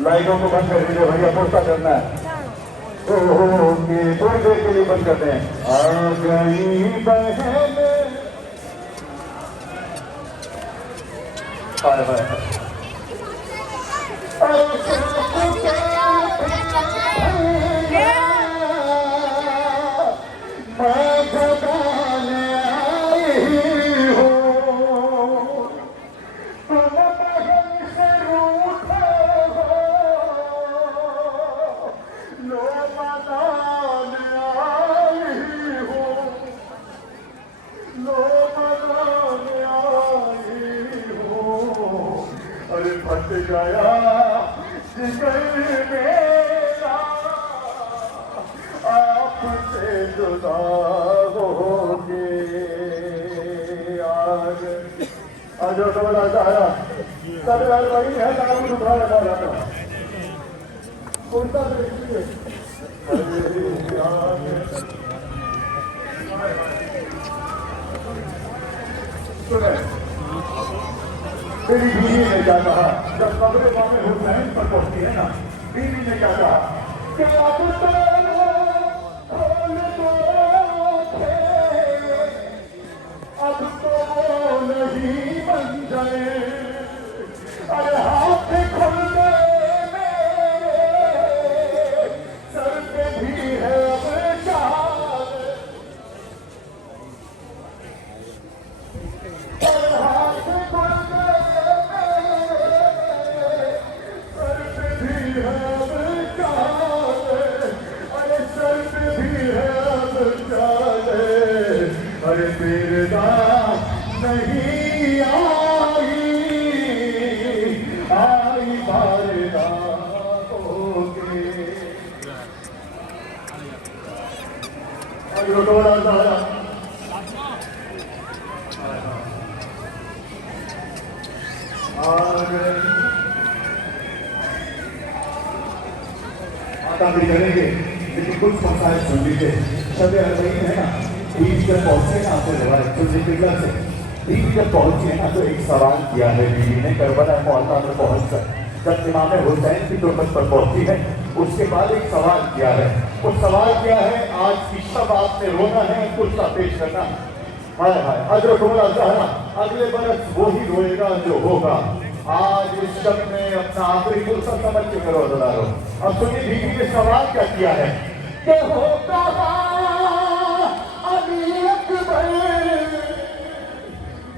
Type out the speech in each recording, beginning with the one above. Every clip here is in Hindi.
लाइटों को बंद कर दीजिए भैया, पोस्टा करना है। ओहो थोड़ी देर के लिए बंद करते हैं। आ गई बहन, हाय हाय फट गया जिगर मेरा आपसे जुदा होके। आज आज तो बड़ा आया तब यार वही है नाम उठा रहा था कुर्ता देखिए। सुने मेरी बीवी ने क्या कहा जब कब्र में हुसैन पर पहुंची है ना, बीवी ने क्या कहा कि अब तो खोल दो थे, अब तो नहीं बन जाए। अरे हाथ खुल गए मेरे, सर पे भी है अब चाल। अरे हाथ खुल अरे बेरदा नहीं आई बारदा होगे। अरे थोड़ा सा आता भी करेंगे, लेकिन कुछ मसाइल सुन लीजिए। शबे अरबईन है ना, बीच जब पहुंचे ना तो रिवायत तो जिक्र से बीच जब पहुंचे ना तो एक सवाल किया है बीवी ने करबला मोहल्ला में पहुंचकर। जब इमाम हुसैन की तुरबत पर पहुंची है उसके बाद एक सवाल किया है। वो सवाल क्या है, आज की शब आपने रोना है, कुछ पेश करना। हाय हाय अगले बरस वो ही रोएगा जो होगा। आज इस शब में अपना आखिरी फुर्सत समझ के करो रो। अब सुनिए बीवी ने सवाल क्या किया है कि होता अली अकबर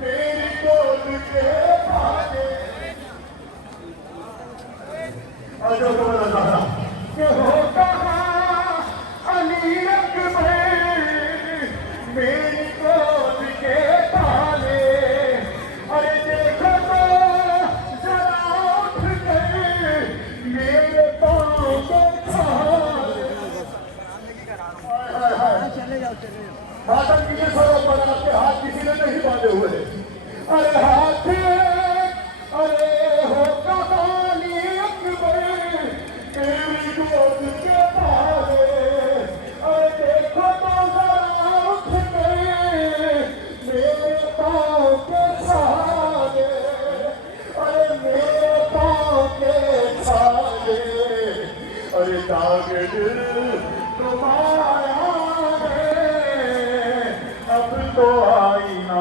मेरी गोद के भागे। कि होता अली अकबर मेरी गोद के भागे। अरे देखो तो जरा उठ कर मेरे पाँव के छाले। माता कीजिए सर पर आपके हाथ किसी ने नहीं बांधे हुए। अरे हाथ अरे हो कहानी अकबर तेरी गोद के भागे। अरे देखो तो जरा उठ कर मेरे पाँव के छाले। अरे मेरे पाँव के छाले। अरे दाग दिल तुम्हारा तो आईना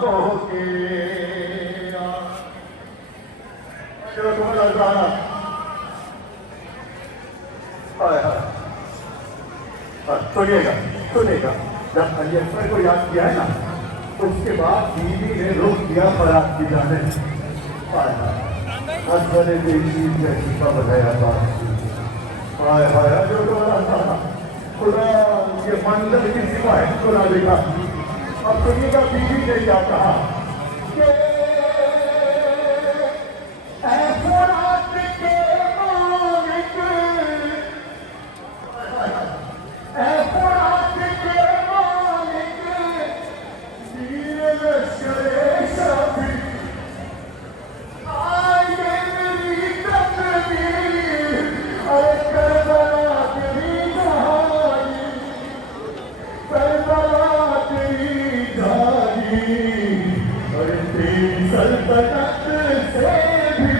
होके। सुनिएगा सुनिएगा, जब अली अकबर को याद किया है ना उसके बाद बीवी ने रोक दिया बारात की जाने। हसबने देखी जैसी सब गया था। हाय हाय खुदा ये मंदिर की सीमा है खुदा देखा। अब सुनिएगा बीवी ने क्या कहा कि रात के मालिक रात के मालिक वीर लश्करे शफी आए मेरी तकदीर। अरे करबला तेरी कहानी, करबला तेरी कहानी। अरे तेरी सल्तनत से भी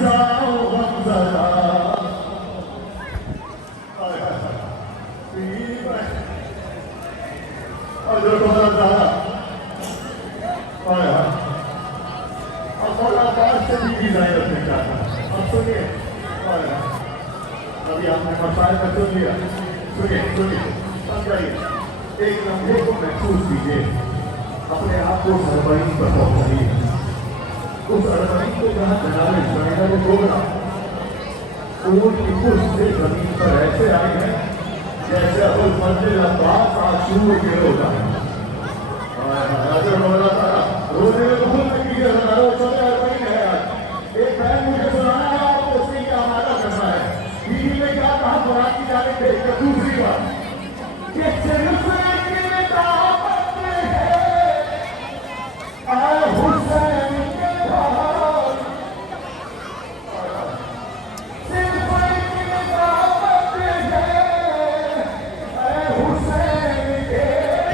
जाओ मौला अब्बास से बीवी ज़ैनब ने क्या कहा? अब सुनिए, अभी आपने मसाइल में सुन लिया, सुनिए सुनिए समझाइए, एक लम्हे को महसूस कीजिए, अपने आप को उस अरबईन पर पहुंचाइए, उस अरबईन को जहाँ जनाब ज़ैनब ने बोला ऊँट की पुष्ट से जमीन पर ऐसे आए हैं जैसे अबुल फजल अब्बास आशूर के होता है। रोने में तो भूल नहीं कीजिए, छोटे अरबईन है आज। एक बहन मुझे सुनाया है आपको, उसने क्या वादा करना है, बीवी ने क्या कहा कुरान की जानिब देख कर। दूसरी बात कि सिर्फ एक दावत है ऐ हुसैन के भाई, सिर्फ एक दावत है ऐ हुसैन के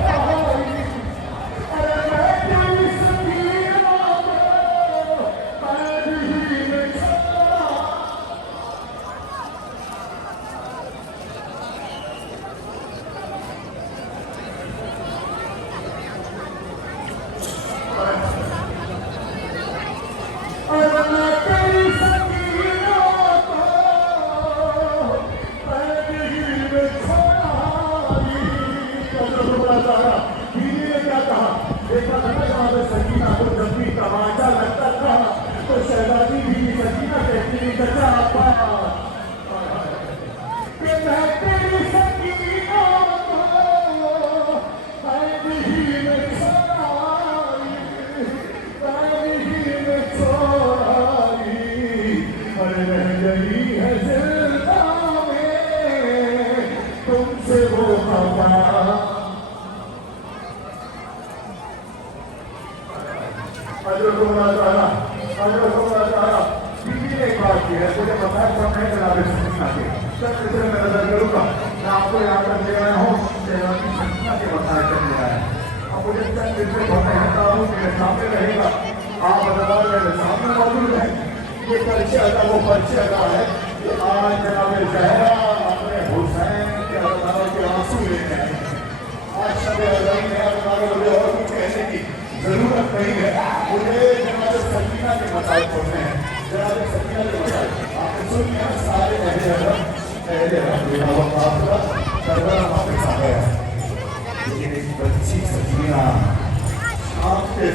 भाई। अरे मैं तेरी सकीनों को पैर ही में छोड़ा। अरे मैं तेरी सकीनों को पैर ही में छोड़ा। बीवी ने क्या कहा? देखा था ना जहाँ पे सकीना को जब भी तमाचा लगता था तो शहजादी बीवी सकीना कहती थी चाचा अब्बा कि मैं तेरी सकीनों को पैर ही में छोड़ाई, पैर ही में छोड़ाई। अरे रह गई है जिंदा में तुमसे वो खबर। बीवी ने एक बात की है, मुझे पता है सब मैं जनाब सकीना के सब सिलसिले में नजर करूंगा। मैं आपको यहाँ तक ले आया हूँ जनाब सकीना के मसाइल करने आया है। अब मुझे चंद सिलसिले पढ़ने हटा हूँ, मेरे सामने रहेगा, आप अदालत मेरे सामने मौजूद है। ये परिचय अदा वो परिचय अदा है कि आज जनाब ज़हरा अपने हुसैन के अदालत के आंसू लेके आए हैं। आज शब अज़ीम है, मुझे और कुछ कहने की जरूरत नहीं है, मुझे जनाब सकीना के मसाइल पढ़ने हैं। जनाब सकीना के मसाइल आपने सुन लिया, सारे करबला वापस आ गया, लेकिन एक बच्ची सकीना आपके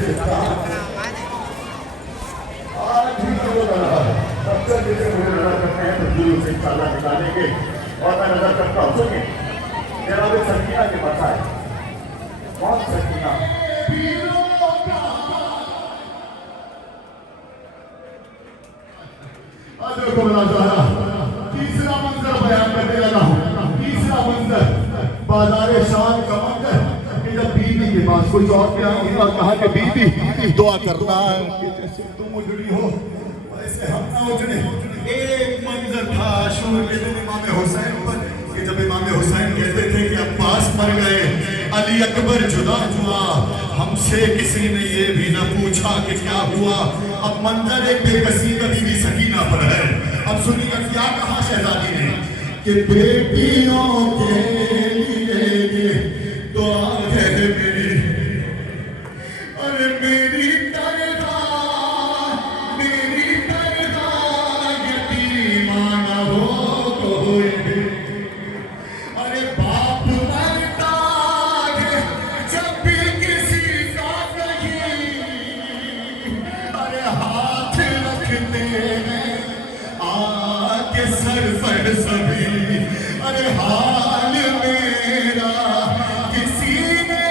आज भी तो लड़ा है। बच्चा जैसे मुझे लड़ा करते हैं तो दिल से ताला निकालेंगे और मैं नजर करता हूँ। सुनिए जनाब सकीना के मसाइल। कौन सकीना? तीसरा मंजर बयान करने लगा हूँ। तीसरा मंजर बाजार शान का मंजर कि जब बीवी के पास कुछ और क्या और कहा कि बीवी दुआ करना है कि जैसे तुम उजड़ी हो वैसे हम ना उजड़े। एक मंजर था आशूर के दिन इमाम हुसैन पर कि जब इमाम हुसैन कहते थे कि अब्बास मर गए, अली अकबर जुदा हुआ, हमसे किसी ने ये भी न पूछा कि क्या हुआ। अब मंजर एक बेकसी का बीवी सकीना पर है। अब सुनिएगा क्या कहा शहजादी ने कि बेटियों के लिए दुआ है मेरी, अरे मेरी तरह यतीमाना हो कोई, अरे बाप मरता है जब भी किसी का नहीं, अरे हाथ रखते हैं आके सर पर सभी, अरे हाल मेरा किसी ने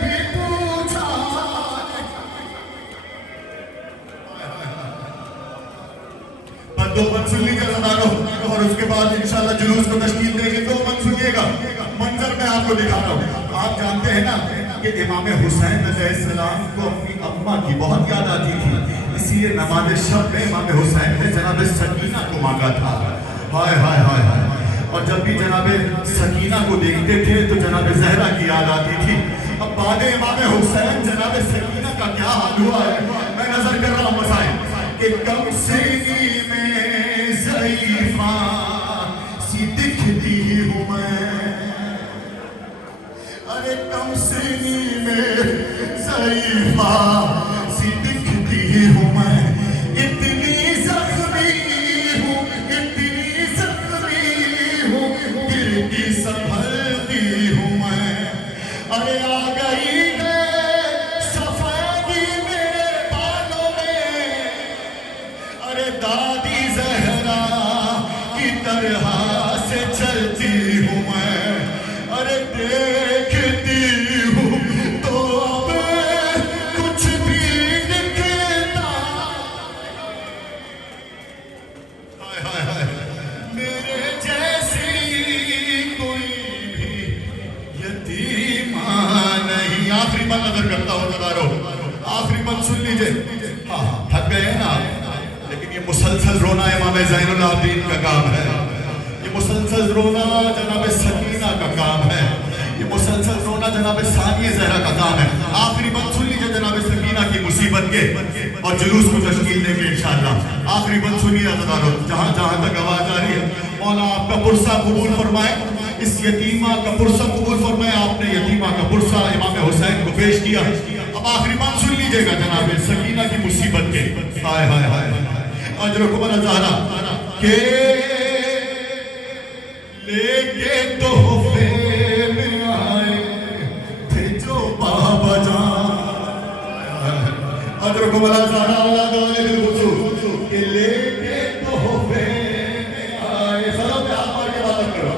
भी पूछा। पर दो मन सुन लीजिए ज़रा और उसके बाद इंशाल्लाह जुलूस को तशकील देंगे। दो मन सुनिएगा, मंजर मैं आपको दिखा रहा हूँ। आप जानते हैं ना कि इमाम हुसैन अलैहिस्सलाम को अपनी अम्मा की बहुत याद आती थी, इसीलिए नमाज शब में इमाम हुसैन ने जनाब सकीना को मांगा था। हाय हाय हाय हाय। और जब भी जनाब सकीना को देखते थे तो जनाब ज़हरा की याद आती थी। अब बाद इमाम हुसैन जनाब सकीना का क्या हाल हुआ है, मैं नजर कर रहा हूँ मसाइल कि कम सीनी में ज़ईफ़ा सी दिखती हूँ मैं, अरे कम सीनी में ज़ईफ़ा सी दिखती हूँ मैं, तरह से चलती हूँ मैं, अरे देखती हूँ तो अब कुछ भी दिखता। हाय हाय हाय, मेरे जैसी कोई भी यतीमा नहीं। आखिरी बात नजर करता हूँ नजारो, आखिरी बात सुन लीजिए। हाँ थक गए हैं ना, लेकिन ये मुसलसल रोना इमाम ज़ैनुल आबिदीन का काम है, ये मुसलसल रोना जनाब सकीना का काम है, ये मुसलसल रोना जनाब सानिया ज़हरा का काम है। आखिरी बात सुन लीजिए जनाब सकीना की मुसीबत के और जुलूस को तश्कील देंगे इंशाअल्लाह। आखिरी बात सुनिए अज़ादारों, जहाँ जहाँ तक आवाज़ आ रही है, मौला आपका पुरसा कबूल फरमाए, इस यतीमा का पुरसा कबूल फरमाए। आपने यतीमा का पुरसा इमाम हुसैन को पेश किया। अब आखिरी बात सुन लीजिएगा जनाब सकीना की मुसीबत के। हाय हाय हाय, अजरकुम नज़ारा के लेके तोहफे में आए थे जो बाबा जान। अजरकुम नज़ारा के लेके तोहफे में आए, सरो पे हाथ मार के बात करो,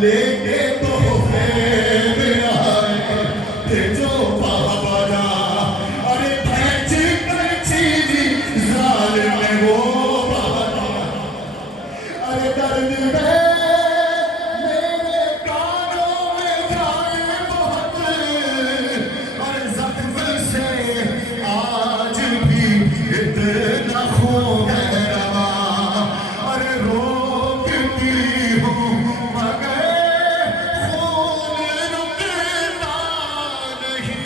लेके तोहफे में आए थे जो बाबा जान। अरे भैंस कच्ची दी जालिम ने वो बाबा, अरे दर्द है मेरे कानों में जाए बहुत, और जख्म से आज भी इतना खून है रवा, और रोकती हूँ मगर खून रुकता नहीं।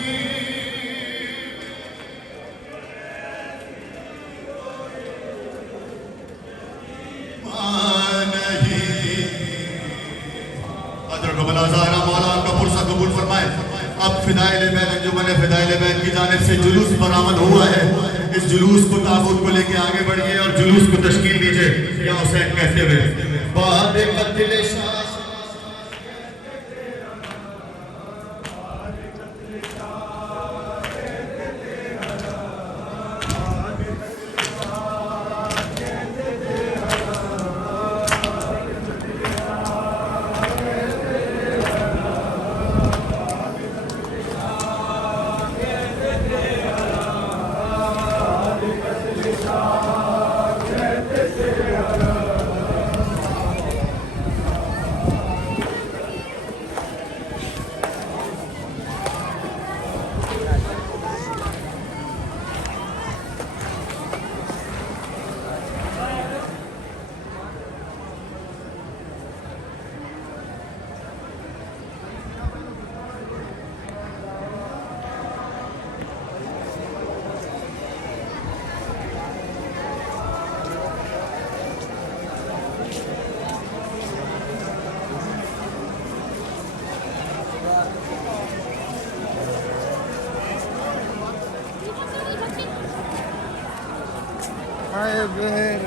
मौला आपका पुरसा कबूल फरमाए। अब फिदाइल बैत अंजुमन फिदाइल बैत की जानिब से जुलूस बरामद हुआ है। इस जुलूस को ताबूत को लेके आगे बढ़िए और जुलूस को तश्कील दीजिए या हुसैन कहते हुए बाद कत्ल शाह। Hi, Bear.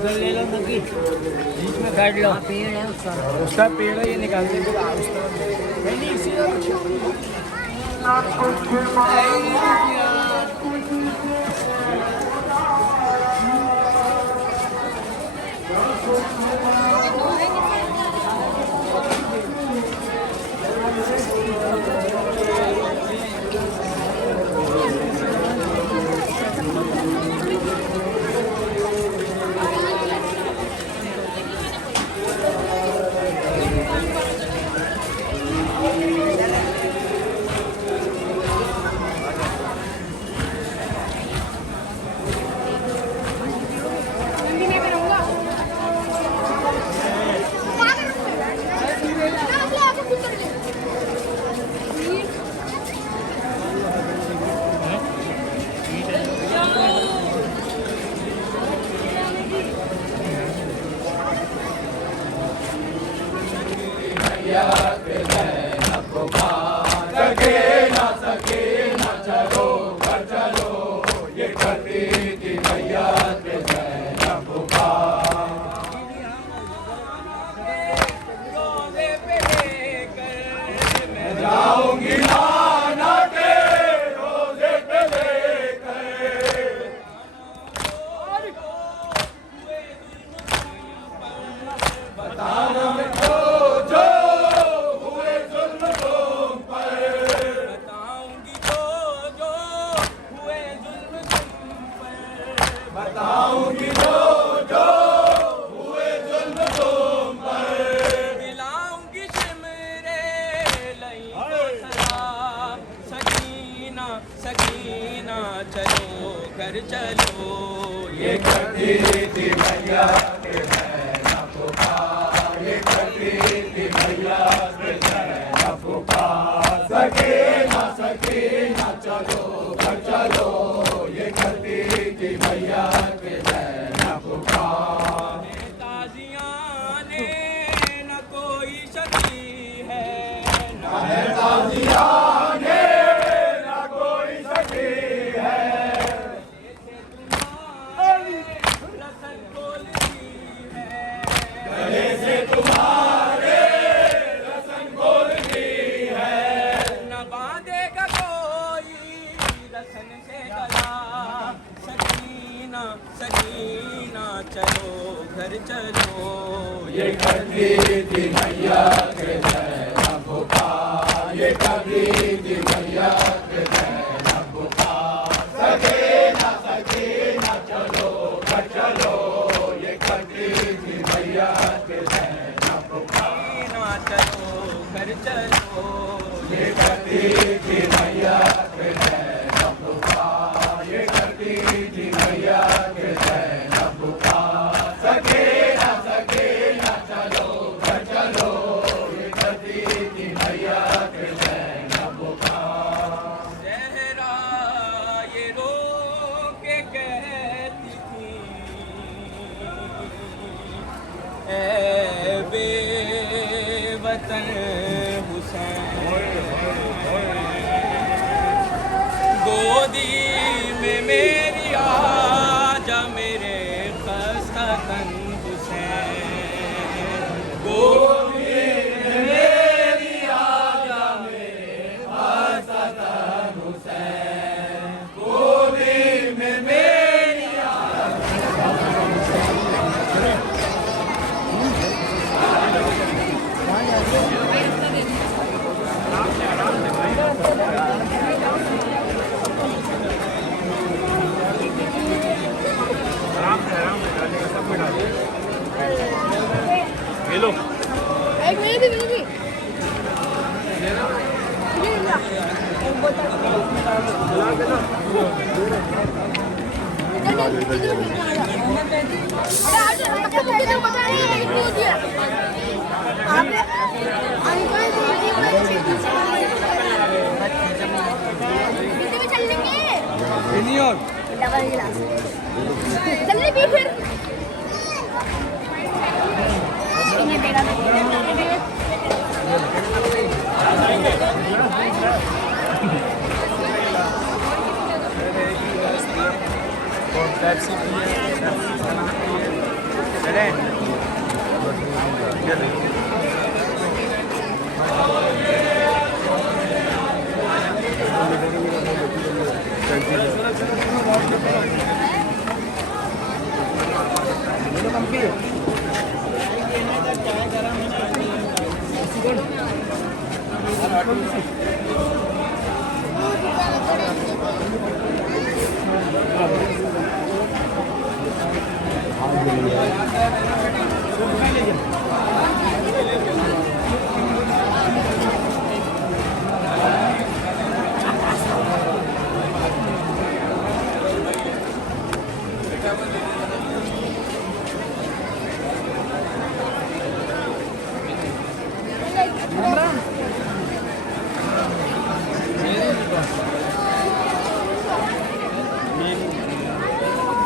उधर ले लो नकी, बीच में काट लो। पेड़ है उसका पेड़ है, ये निकाल दे नहीं इसी सकीना चलो घर चलो ये करती थी भैया के नैना पुकार, ये करती थी भैया के नैना पुकार। सकीना चलो घर चलो ये करती थी भैया के नैना पुकार। ताजियां ने न कोई सकी है, न है ताजियां सकीना चलो घर चलो ये करती थी भैया के नैना पुकार, ये करती थी भैया के नैना पुकार। सकीना चलो घर चलो ये करती थी भैया के नैना पुकार। चलो घर चलो ये करती थी भैया के नैना पुकार, ये करती थी भैया के नैना पुकार। सकीना चलो घर चलो ये करती थी भैया के नैना पुकार। सहरा ये रो के कहती थी ऐ बेवतन हुसैन, गोदी में मेरी आजा मेरे खस्ता तन हुसैन, गोदी में मेरी आजा मेरे खस्ता तन हुसैन, गोदी में मेरी लो एक मिनट भी चलने भी फिर इन्हें बेड़ा पेप्सी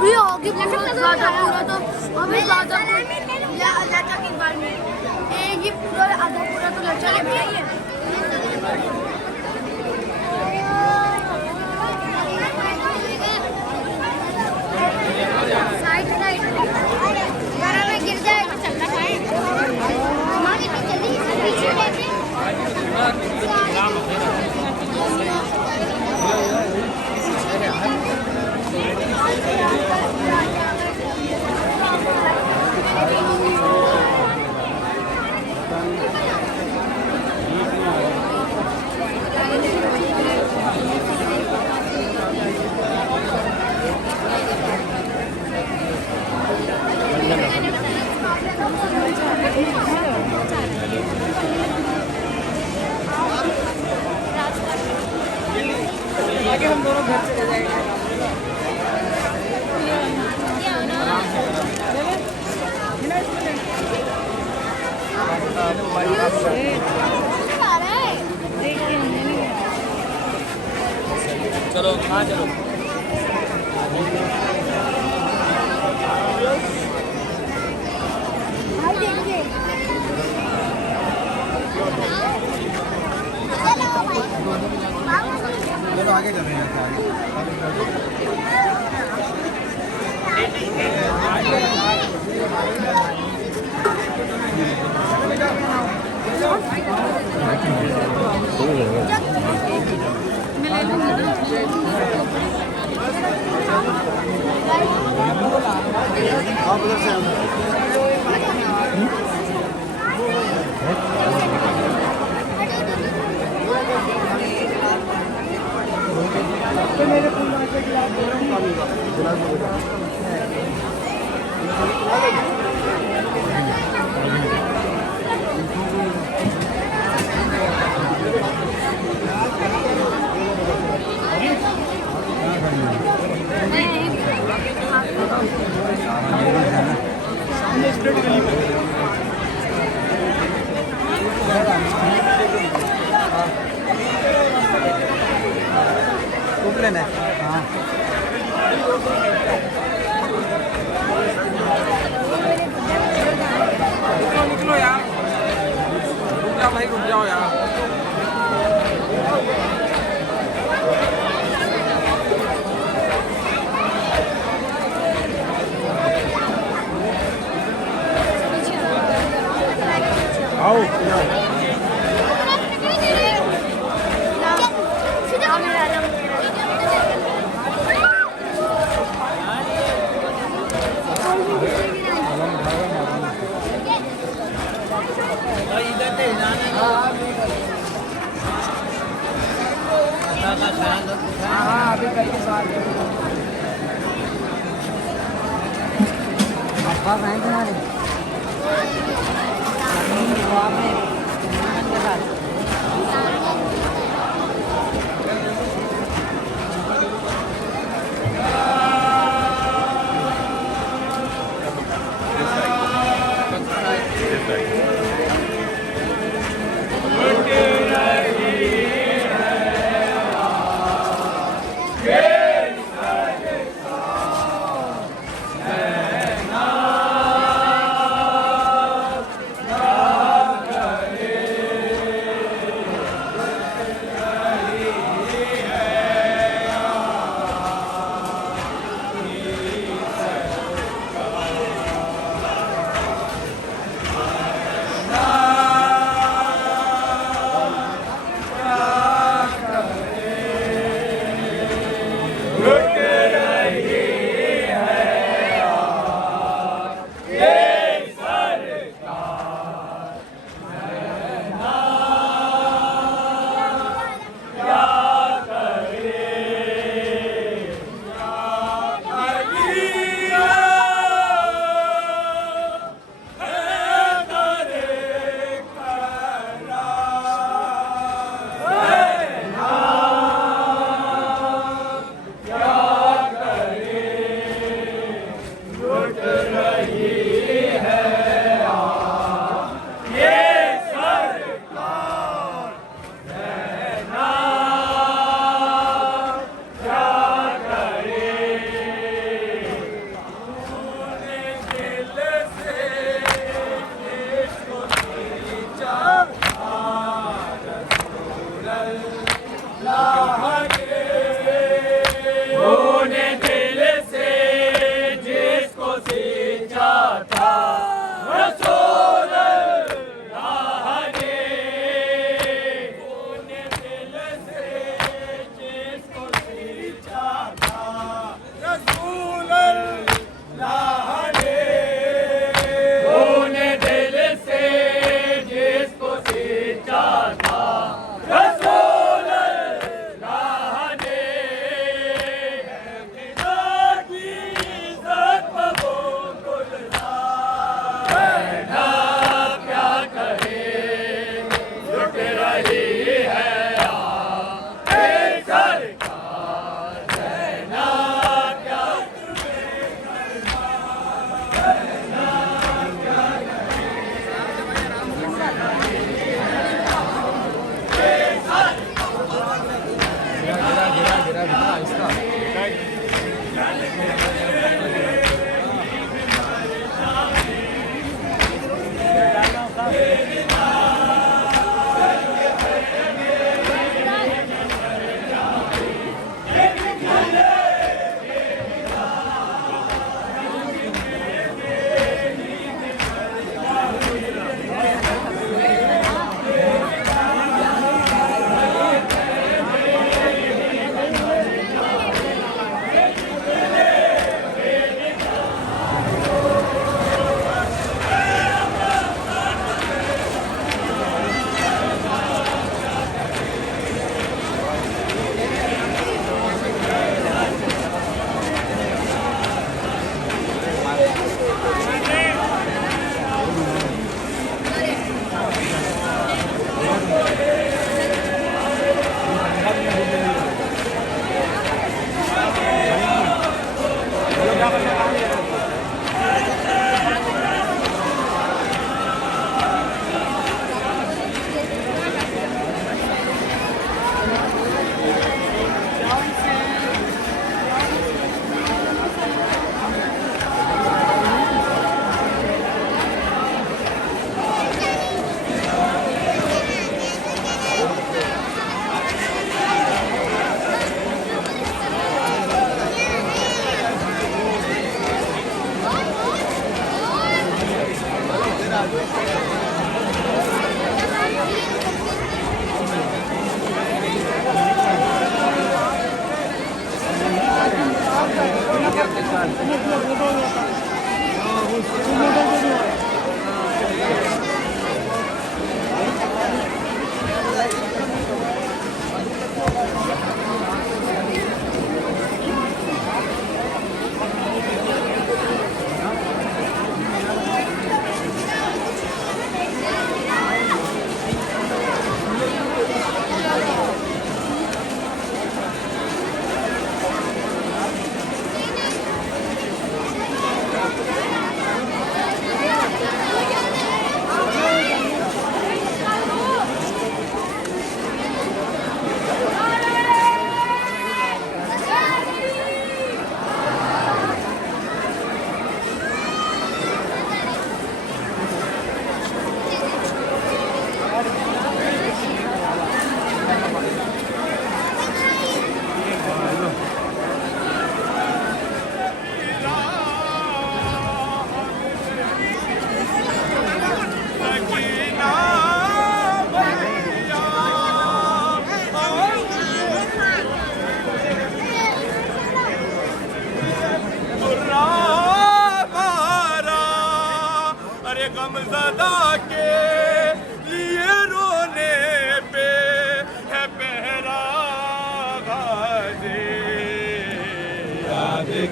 भैया आगे ज़्यादा पूरा तो अभी ज़्यादा या लचा की बार में एक ही पूरा आधा पूरा तो लचा ले भैया ये साइड साइड बारा में गिर जाएगा चलना है हमारी तो जल्दी पीछे लेके आगे हम दोनों घर चले जाएंगे। चलो हाँ चलो आगे कर रहे हैं आप उधर से मेरे लेना है हाँ निकलो यार रुक जाओ भाई रुक जाओ यार आओ अभी कई साल पास आए तुम्हारे के साथ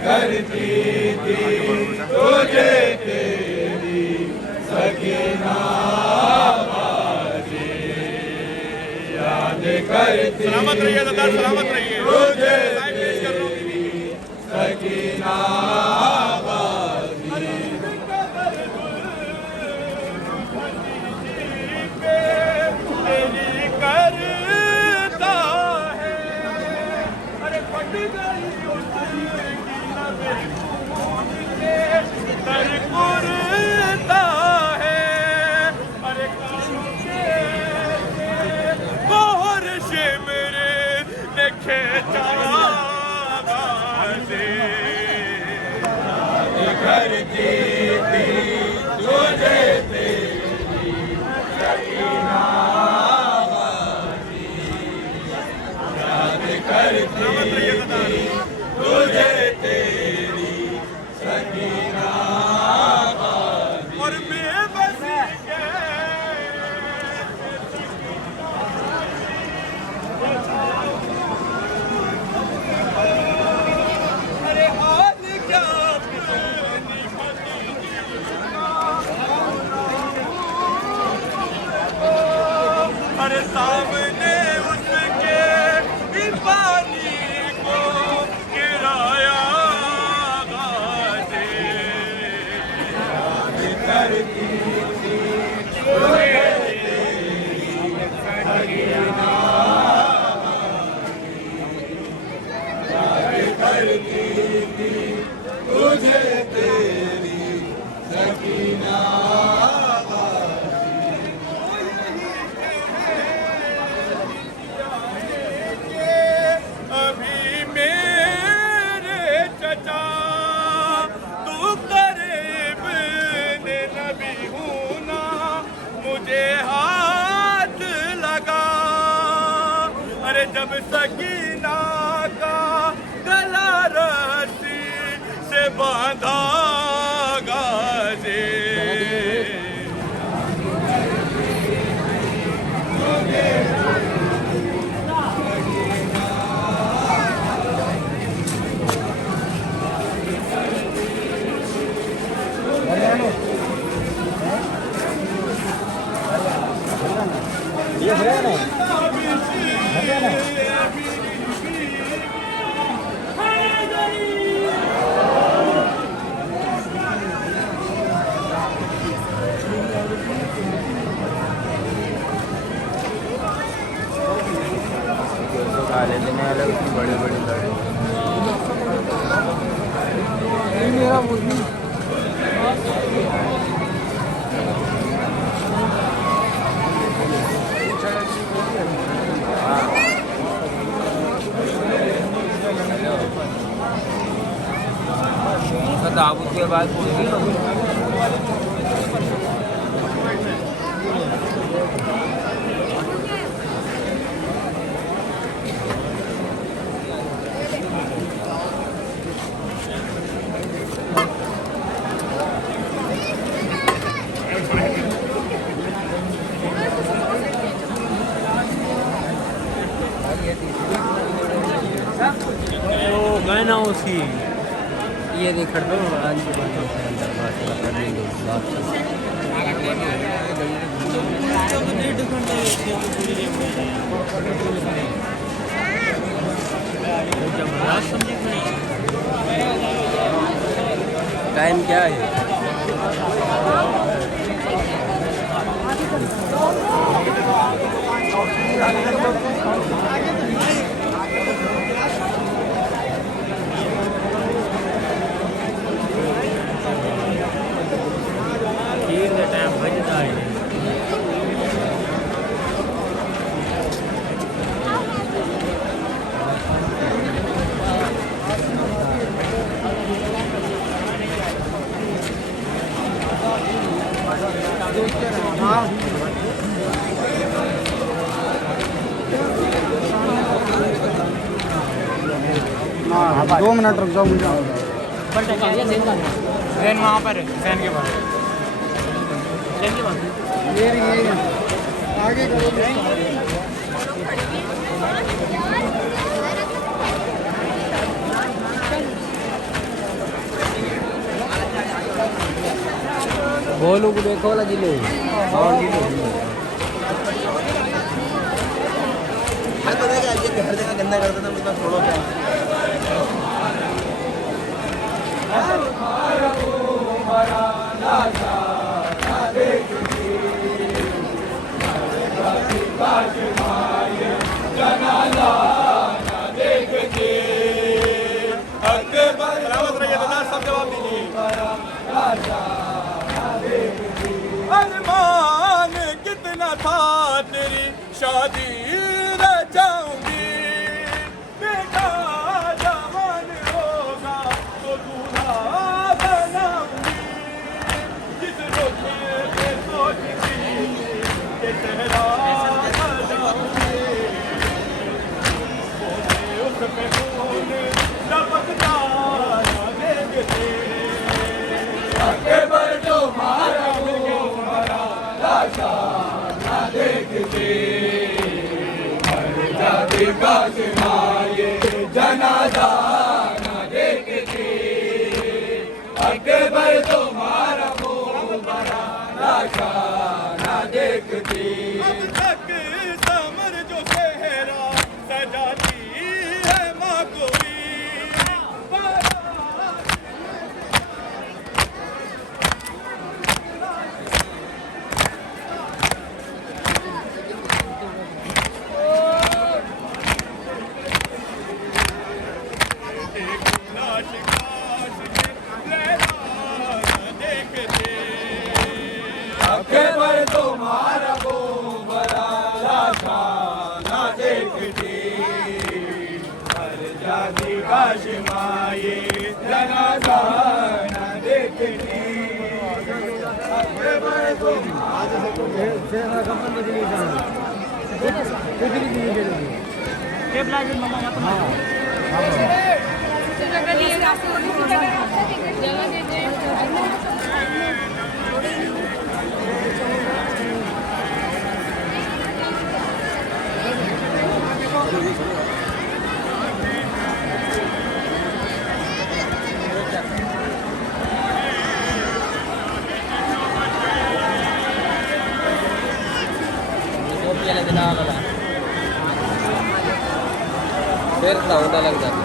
करती थी तुझे तेरी सकीना बाजी, याद करती सलामत रहिए दादा, सलामत रहिए। तुझे साइड पेश कर रहा हूँ। सकीना तेरी करता है, अरे फट गई उसकी नज़र खून से तर कुरता है, अरे कानों के बाहर से मेरे ने खेचा गाज़े। करती थी तुझे तेरी सकीना बाजी, याद करती थी तुझे तेरी सकीना बाजी। और बेबस के अरे हाल क्या अरे सामने उसके भी पानी को गिराया गाजे। करती थी तुझे तेरी सकीना बाजी, याद करती थी तुझे तेरी सकीना अभी मेरे चचा तू करीब ने नबी हूँ ना, मुझे हाथ लगा अरे जब सकीना का गला रस्सी से बांधा गाजे। ये है नहीं काले देने वाले उसकी बड़ी बड़ी गाड़ी मेरा मुर्गी दाऊद के बाद मुर्गी गए ना उसकी ये देख दो आज के बाद अंदर बात कर लेंगे टाइम क्या है टाइम बजता है हाँ 2 मिनट रुक जाओ मुझे फैन वहाँ पर है फैन के पास ये आगे करो बोलू को देखो वाला जिले और जिले मैं तो देखा ये हर जगह गंदा करता था मतलब छोड़ो क्या अरमान कितना था तेरी शादी रह जाऊंगी बेटा जवान होगा तो दूल्हा बनाऊंगी जिस रोके पे सोचती के तेरा बनाऊंगी उस पे खून लपकता देखते अकबर जो मारा देखते मर जाती काशमाए जनाजा न देखते अकबर तुम्हारा वो बड़ा लाशा न देखती अब तक समर जो सेहरा सजाती है माँ कोई अकबर तुम्हारा वो बड़ा लाशा न देखती हर जाति काशमाए जनाजा न देखती अकबर फिर साउंड अलग जाता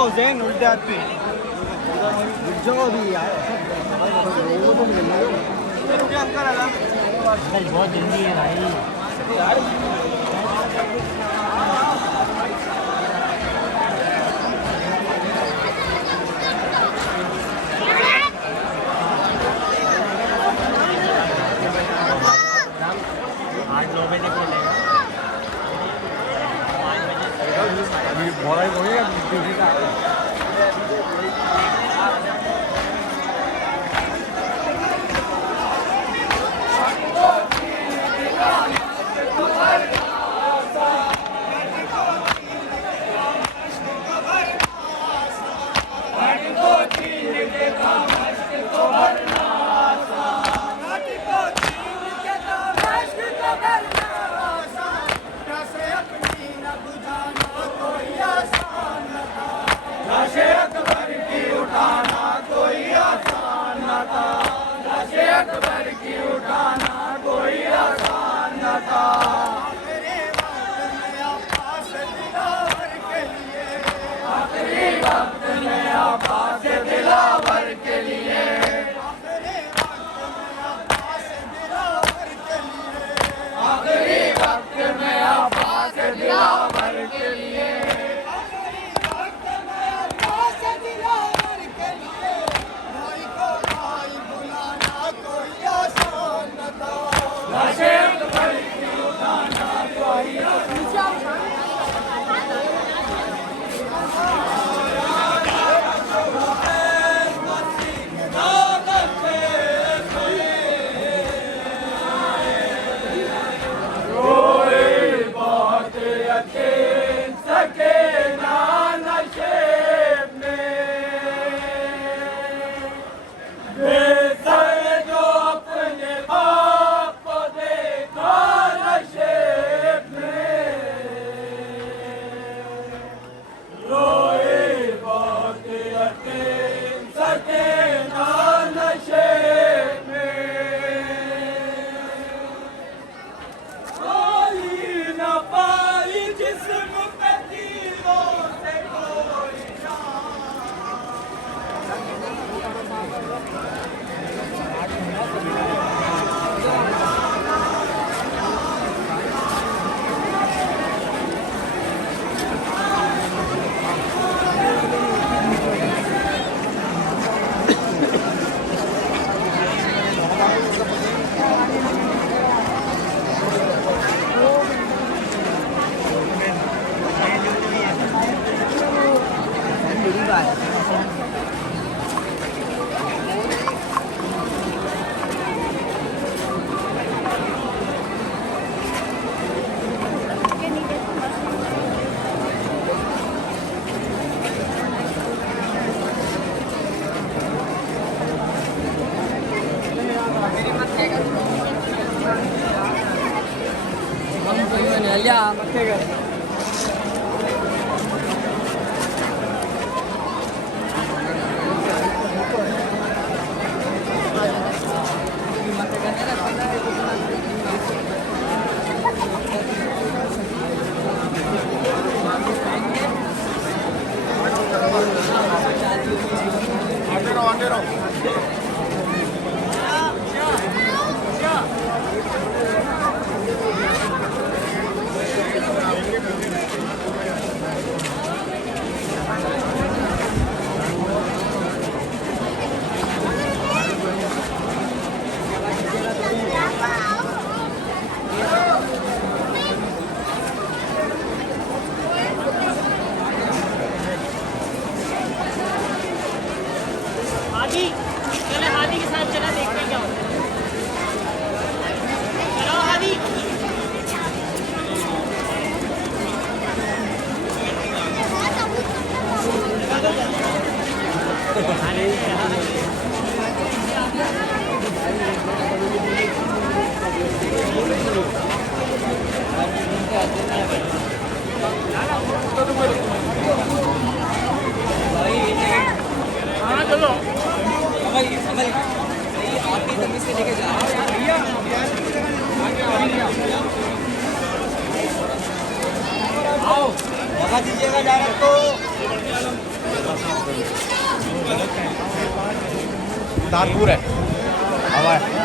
हुसैन उल्टे हाथ पे भी यार लोगों को मिलना है बहुत जल्दी है भाई भगा दीजिएगा डायरेक्ट को तारपुर है हवा है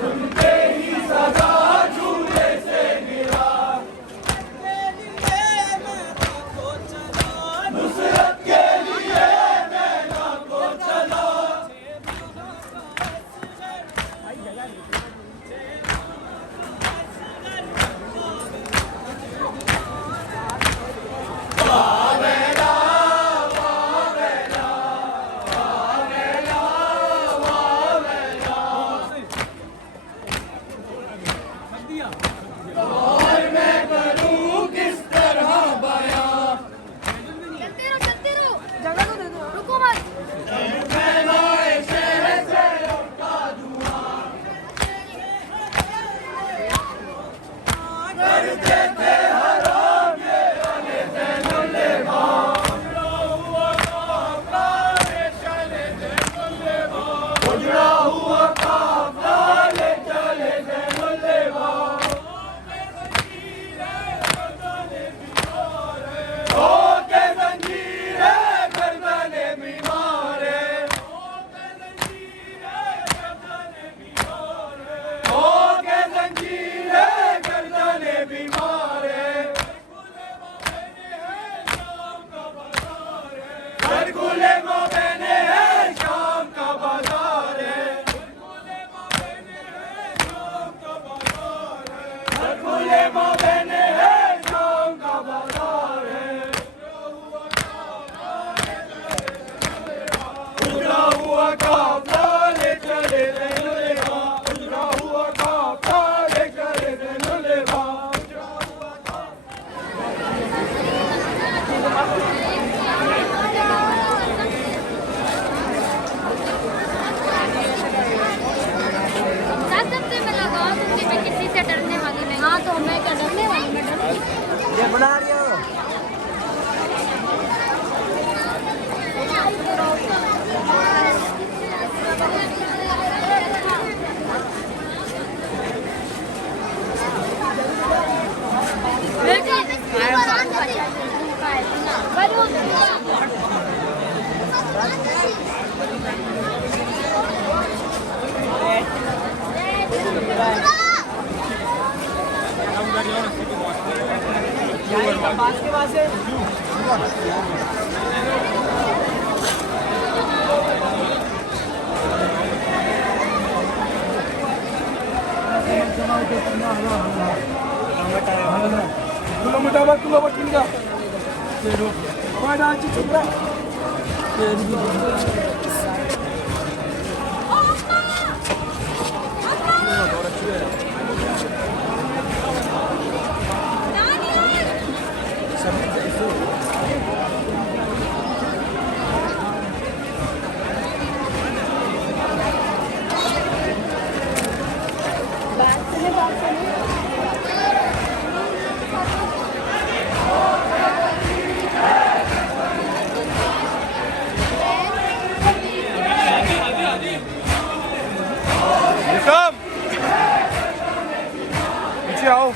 सुनते ही सदा झूले से गिरा नुसरत के लिए मैदान को चला और मैं करूं किस तरह बयां चलते रहो जगह तो दे दो रुको मत फैलाए शहर से उठा धुआं करते थे हराम ये अले ज़ैनुल लेवां उजड़ा हुआ काफिला ले चले ज़ैनुल लेवां हो के जंजीरे गर्दने बीमार है हो के जंजीरे गर्दने बीमार है बरगुले मोबेने है शाम का बाजार है बरगुले मोबेने है शाम का बाजार है उजड़ा हुआ काफिला ले चले ज़ैनुल लेवां उजड़ा हुआ काफिला ले चले ज़ैनुल लेवां सबसे मैं लगाओ क्योंकि मैं किसी से डरने वाली नहीं हाँ तो मैं क्या डरने वाली मैं डरती ये बुला रही हो पास के पास है किलोमीटर किंगा चुपड़ा पीछे आओ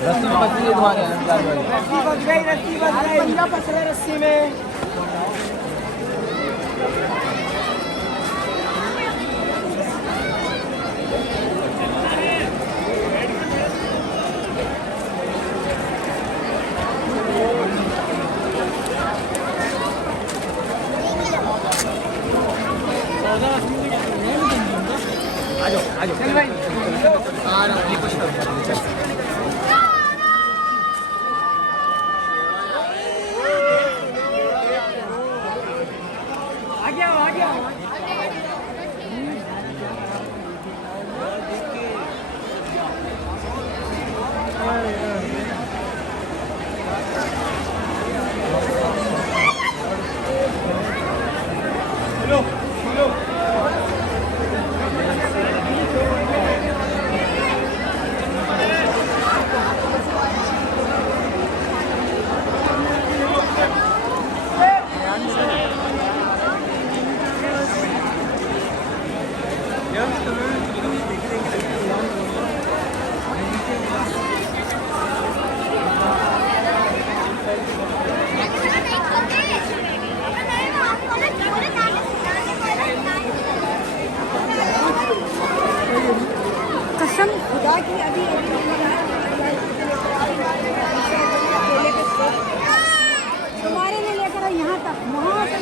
रस्सी में बच्ची तुम्हारे रस्सी बच गई बंदा फंस गया रस्सी में चल भाई कसम खुदा की अभी तुम्हारे लिए लेकर यहाँ तक वहाँ से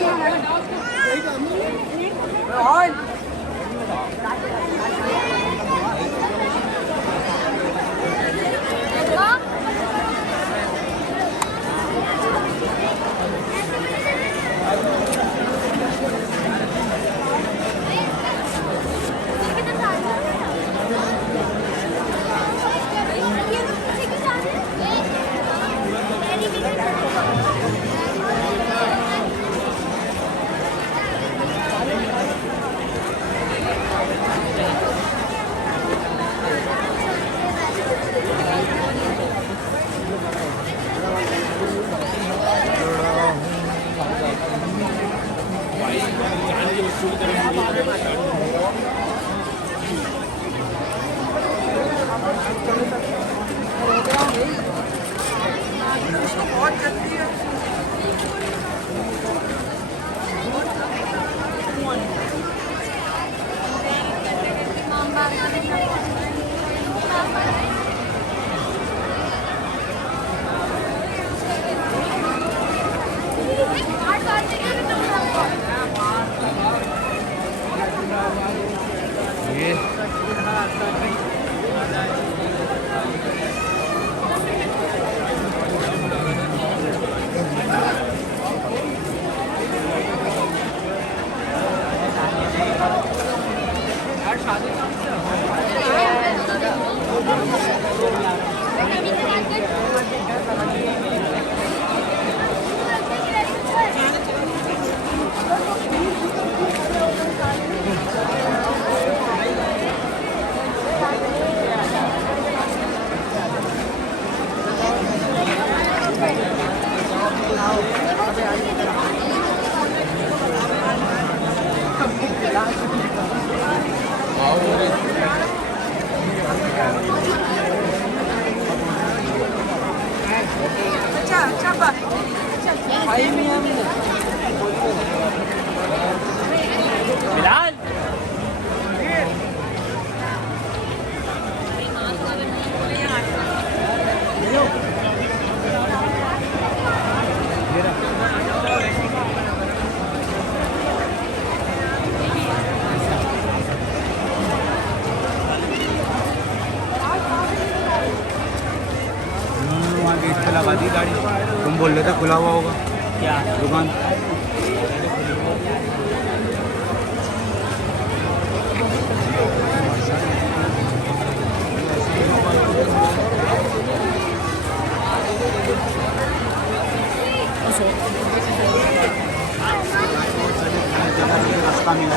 बिलाल वहाँ गेट पे लगा दी गाड़ी। तुम बोल रहे थे खुला हुआ होगा क्या दुकान। रास्ता मिला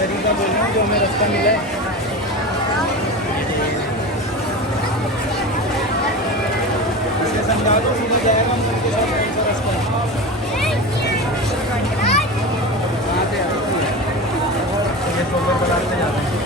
गरीबा बोल रहा हूँ जो हमें रास्ता मिला है। इसके समझा दो सीधे जाएगा हम उनके साथ ऐसा रास्ता आते ये चौकर बनाते जाते हैं।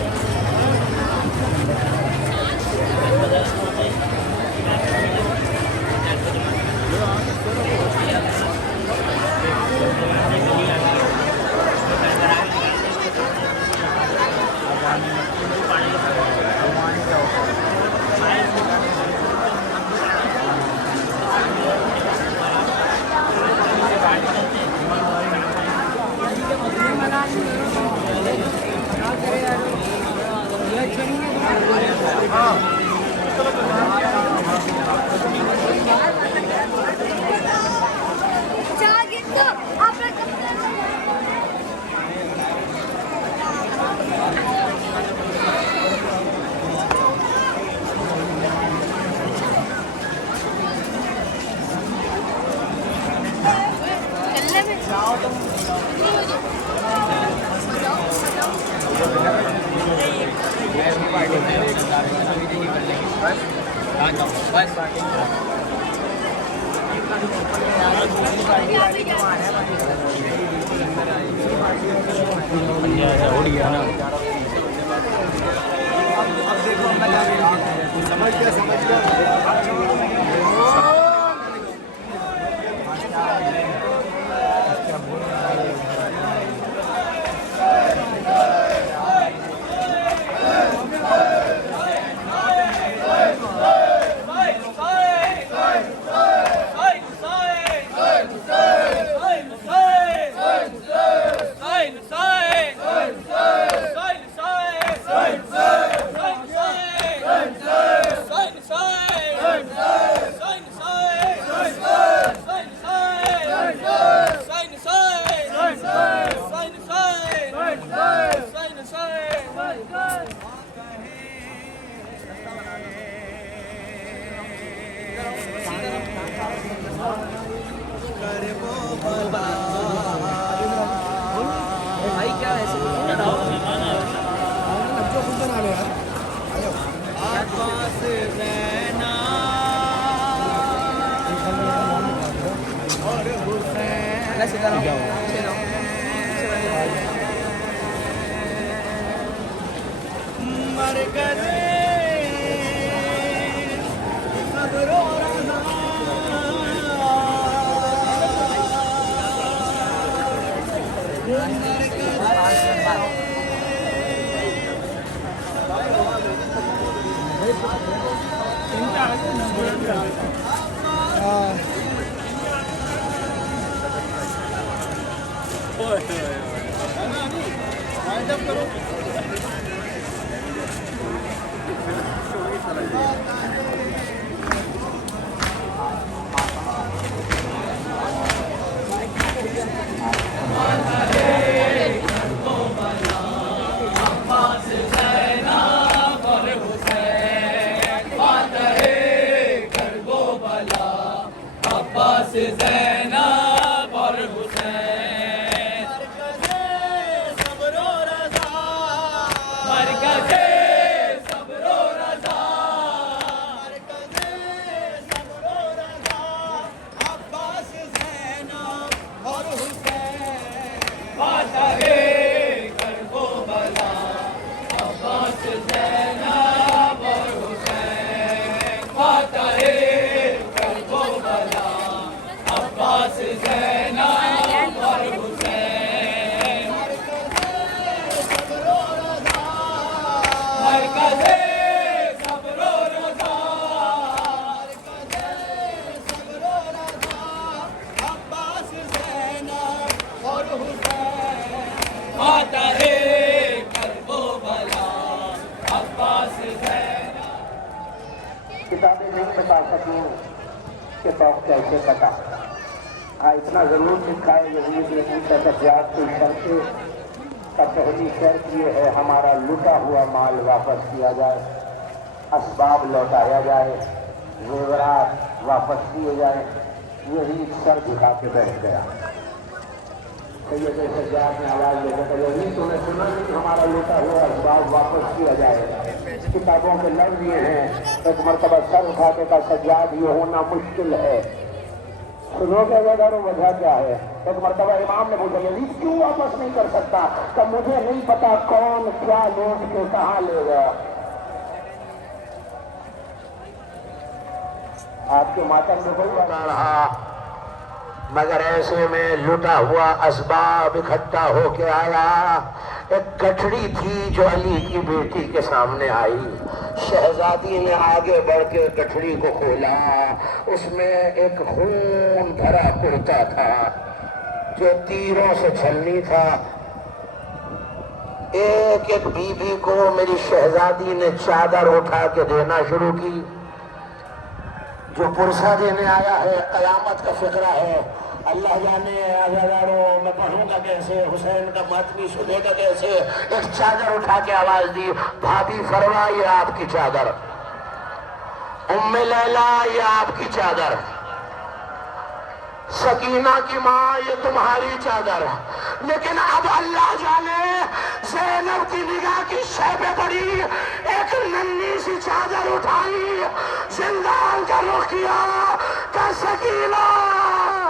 बस उड़ गया ना। समझ गया भाई क्या है किताबें नहीं बता सकी कि शौक कैसे बता। हाँ, इतना जरूर लिखा है यजीद तजर्बात की शर्तें का पहली शर्त ये है हमारा लुटा हुआ माल वापस किया जाए, असबाब लौटाया जाए, जेवरात वापस किए जाए। यही सर दिखा के बैठ गया। सैयद सज्जाद ने आवाज देकर यही तुम्हें सुना कि हमारा लुटा हुआ असबाब वापस किया जाए। किताबों के लफ्ज ये हैं, एक मरतबा सर उठाने का सज्जाद ये होना मुश्किल है। सुनोगे अगर वजह क्या है? एक मरतबा इमाम ने पूछा यजीद क्यों वापस नहीं कर सकता? तो मुझे नहीं पता कौन क्या लौट के कहाँ ले गया। आपके मातम में कोई बता रहा, मगर ऐसे में लुटा हुआ असबाब इकट्ठा होके आया। एक गठड़ी थी जो अली की बेटी के सामने आई। शहजादी ने आगे बढ़ के गठड़ी को खोला। उसमें एक खून भरा कुर्ता था जो तीरों से छलनी था। एक एक बीबी को मेरी शहजादी ने चादर उठा के देना शुरू की। जो पुरसा देने आया है कयामत का फिक्रा है। अल्लाह जाने आजादारों मैं पढ़ूंगा कैसे, हुसैन का मातमी सुनेगा कैसे। एक चादर उठा के आवाज दी, भाभी फरवा ये आपकी चादर, उम्मे लैला ये आपकी चादर, सकीना की माँ ये तुम्हारी चादर। लेकिन अब अल्लाह जाने ज़ैनब की निगाह की शय पे पड़ी, एक नन्ही सी चादर उठाई, जिंदान का रुख किया, का शकीला